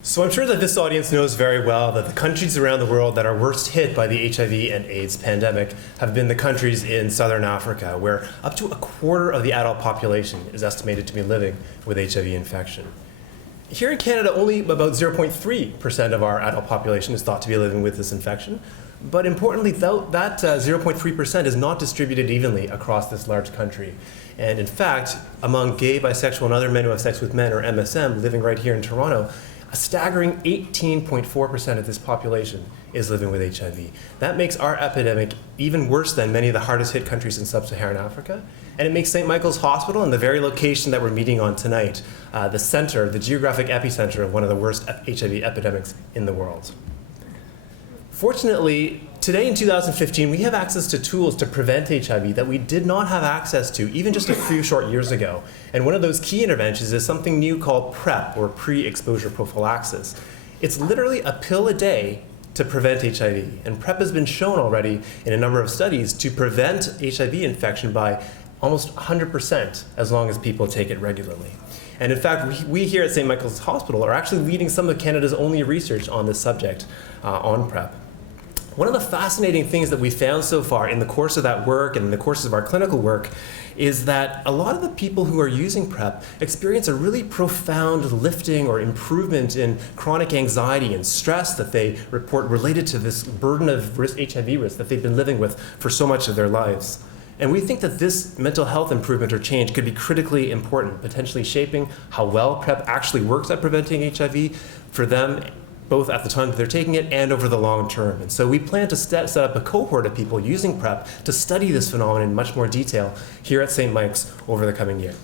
So I'm sure that this audience knows very well that the countries around the world that are worst hit by the HIV and AIDS pandemic have been the countries in Southern Africa, where up to a quarter of the adult population is estimated to be living with HIV infection. Here in Canada, only about 0.3% of our adult population is thought to be living with this infection. But importantly, that 0.3% is not distributed evenly across this large country. And in fact, among gay, bisexual, and other men who have sex with men, or MSM, living right here in Toronto, a staggering 18.4% of this population is living with HIV. That makes our epidemic even worse than many of the hardest hit countries in sub-Saharan Africa. And it makes St. Michael's Hospital, and the very location that we're meeting on tonight, the center, the geographic epicenter of one of the worst HIV epidemics in the world. Fortunately, today in 2015, we have access to tools to prevent HIV that we did not have access to even just a few short years ago. And one of those key interventions is something new called PrEP, or pre-exposure prophylaxis. It's literally a pill a day to prevent HIV. And PrEP has been shown already in a number of studies to prevent HIV infection by almost 100% as long as people take it regularly. And in fact, we here at St. Michael's Hospital are actually leading some of Canada's only research on this subject, on PrEP. One of the fascinating things that we found so far in the course of that work and in the course of our clinical work is that a lot of the people who are using PrEP experience a really profound lifting or improvement in chronic anxiety and stress that they report related to this burden of HIV risk that they've been living with for so much of their lives. And we think that this mental health improvement or change could be critically important, potentially shaping how well PrEP actually works at preventing HIV for them, both at the time that they're taking it and over the long term. And so we plan to set up a cohort of people using PrEP to study this phenomenon in much more detail here at St. Mike's over the coming year.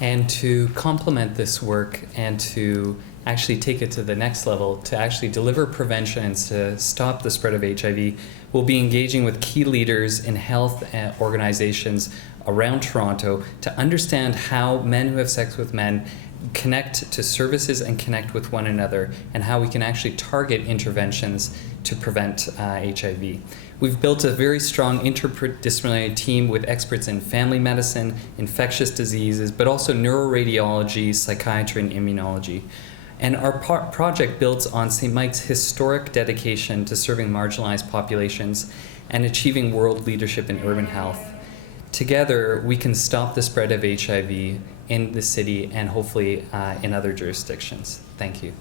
And to complement this work and to actually take it to the next level, to actually deliver prevention and to stop the spread of HIV, we'll be engaging with key leaders in health organizations around Toronto to understand how men who have sex with men connect to services and connect with one another, and how we can actually target interventions to prevent HIV. We've built a very strong interdisciplinary team with experts in family medicine, infectious diseases, but also neuroradiology, psychiatry, and immunology. And our project builds on St. Mike's historic dedication to serving marginalized populations and achieving world leadership in urban health. Together, we can stop the spread of HIV in the city and hopefully in other jurisdictions. Thank you.